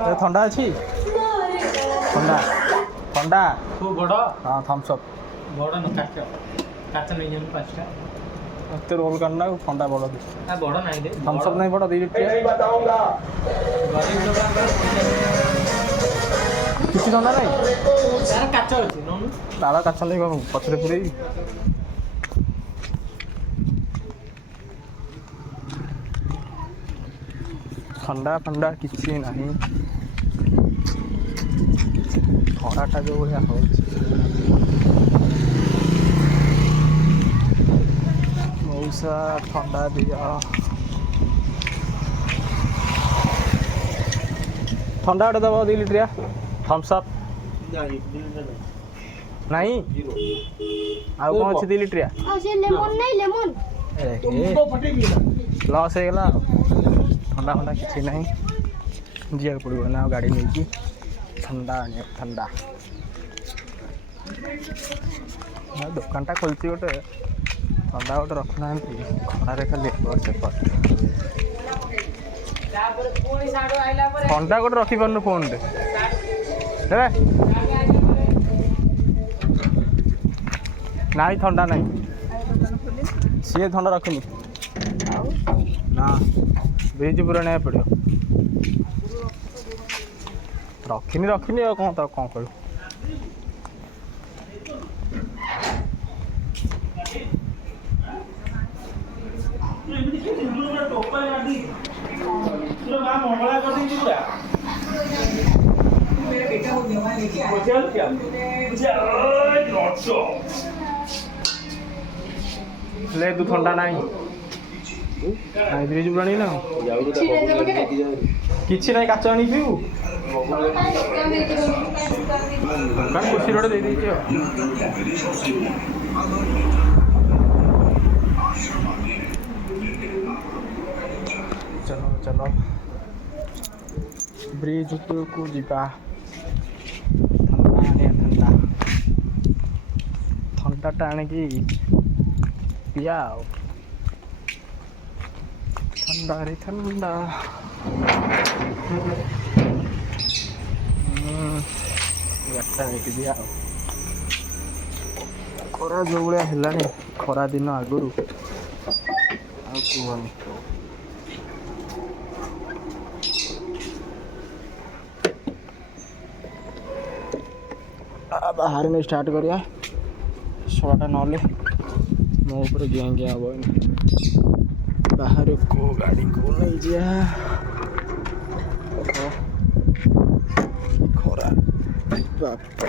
थंडा अच्छी थंडा थंडा खूब बड़ हाँ थम्स अप बड़ न काच काच नहीं जान पाँचटा एत रोल करना थंडा बड़ दे आ बड़ नहीं दे थम्स अप नहीं बड़ 2 लिटर गरीब लोग किसी थंडा नहीं यार काच अछि ननु ताला काछ नहीं पछरे पुरे ठंडा ठंडा किसी नहीं खराटा जो भाया हो मौसा ठंडा दिया ठंडा गोटे दब 2 लिटर थम्स अप नहीं आउ कौन अच्छी 2 लिटर लेमन नहीं लेमन लॉस हो गला ठंडा फंडा किसी नहीं जिया पड़ो ना गाड़ी नहीं कि ठंडा ठंडा दुकानटा खोलती गोटे ठंडा गोटे रखुना खरारे खाली सेपट ठंडा गोटे रखिपार फोन रे नहीं ठंडा नहीं सी ठंडा रखनी ना ब्रिज पूरा नहीं पड़ो रखनी रखनी और कौन तो कौन करूँ ले तू ठंडा नहीं ब्रिज पूरा नहीं ना किसी नहीं काच आनी पीऊ दुकान खुशी रोड दे दीजिए चलो चलो ब्रिज को जीवा ठंडा ठंडा टाणी पिया ठंडा रे ठंडा दिया खरा जो भाया है खरा दिन आगुरी कहनी बाहर नहीं स्टार्ट करिया शोटा ना मो ऊपर गें गें हम बाहर को गाड़ी को नहीं जा खरा बापा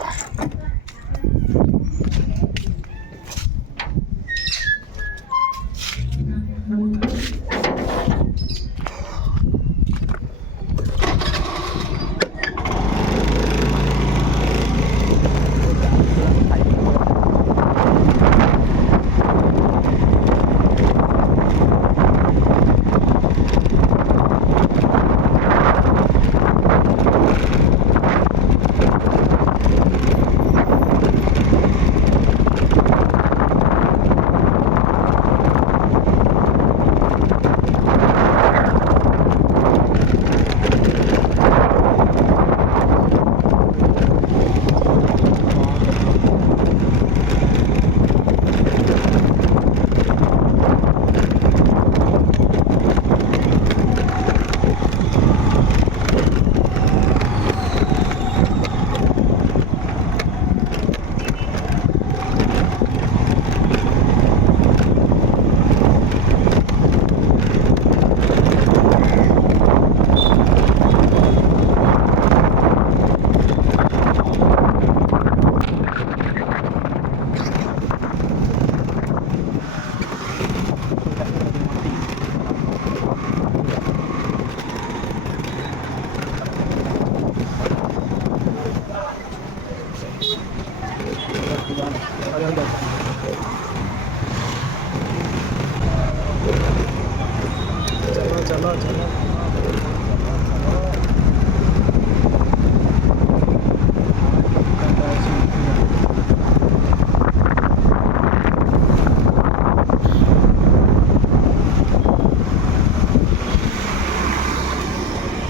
चलो चलो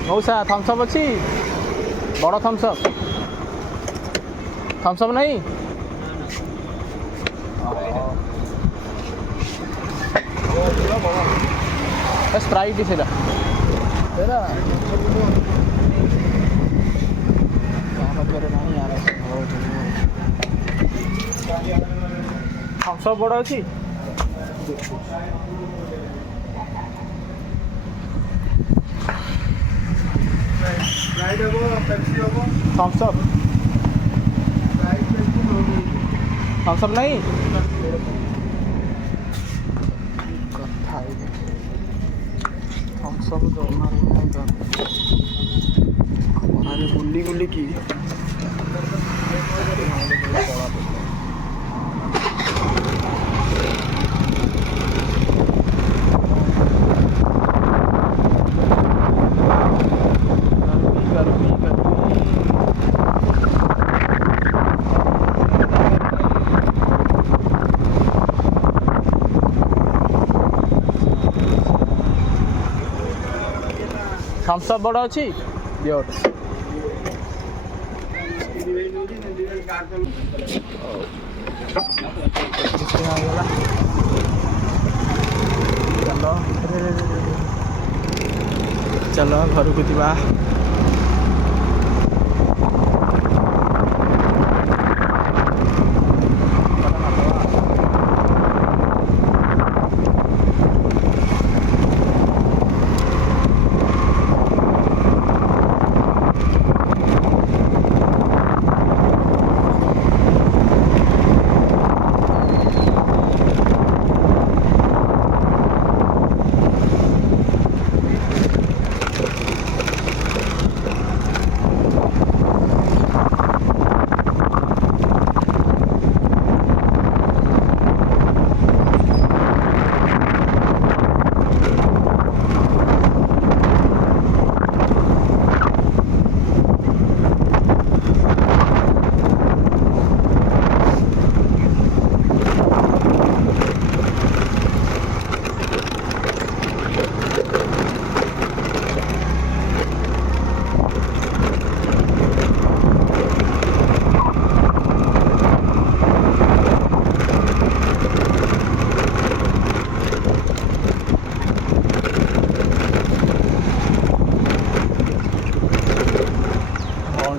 मौसा थम्स अप अच्छी बड़ थम्सअप नहीं स्प्राइट ही सेटा तेरा थम्सअप बड़ अच्छी थम्सअप नहीं थम्सअप बुली बुली की थम्सअप बड़ अच्छी दियो चलो घर को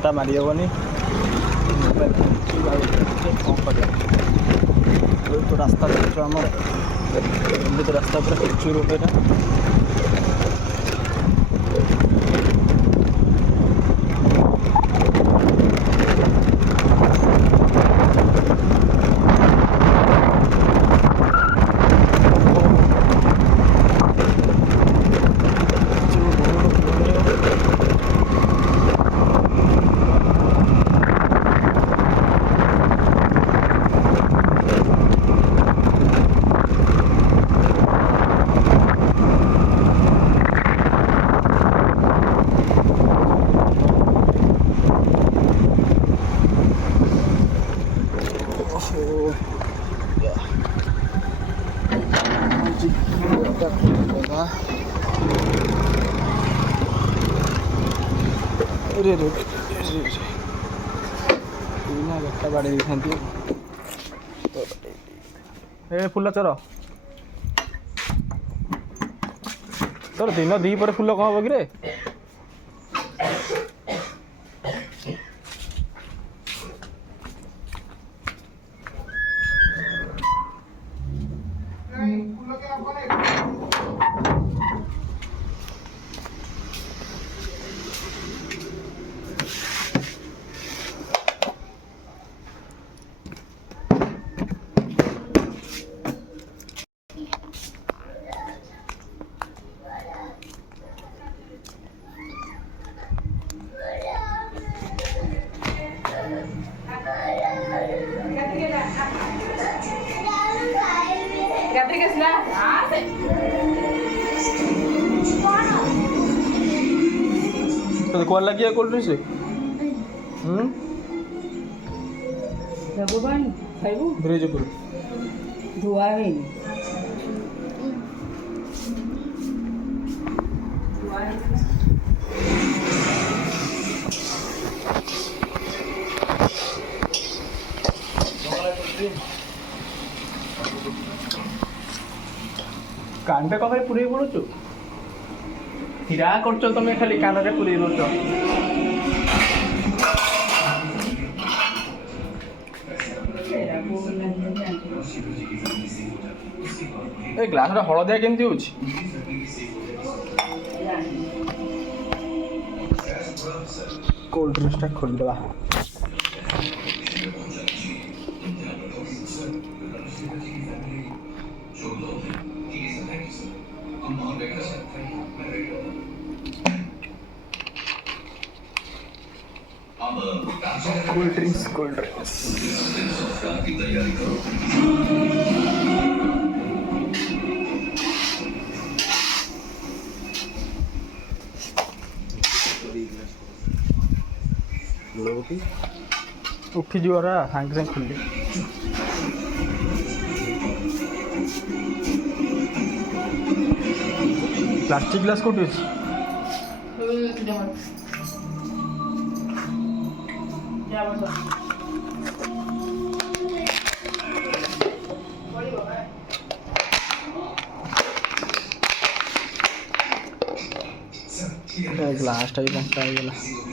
जा मारी हेनी तो रास्ता आम तो रास्ता पूरा पिचु रोड बाड़ी ए फुल चोर तोर दिन दी पर फुल कौन हम कि रे तो कौन लगी है कोल्ड ड्रिंक्स ब्रिज ऊपर धुआ है କାନଟା କ'ଣ ଖାଲି ପୁରେଇ ପଡ଼ୁଛୁ ହୀରା କରୁଛ ତମେ ଖାଲି କାନରେ ପୁରେଇ ଦେଉଛ ଏ ଗ୍ଲାସଟା ହଳଦିଆ କେମିତି ହେଉଛି କୋଲ୍ଡ ଡ୍ରିଙ୍କସଟା ଖୋଲିଦେବା कोल्ड ड्रिंक्स उठिଯିବ रा सागे सागे खुली प्लास्टिक ग्लास कोठी अछि ग्लास टाइप बंटा गला